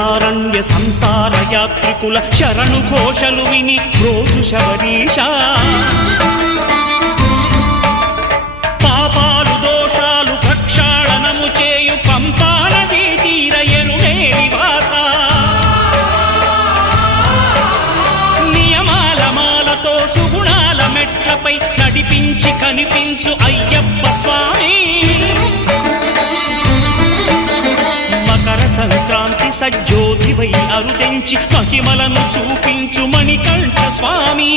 దండకారణ్య సంసార యాత్రికుల శరణు ఘోషలు విని రోజు శబరీశ పాపాలు దోషాలు ప్రక్షాళనము చేయు పంపా నదీ తీర ఎరుమే నివాస నియమాల మాలతో సుగుణాల మెట్లపై నడిపించి కనిపించు అయ్యప్ప స్వామి మకర సంక్రాంతి సజ్జోతివై అరుదెంచి మహిమలను చూపించు మణికంఠ స్వామి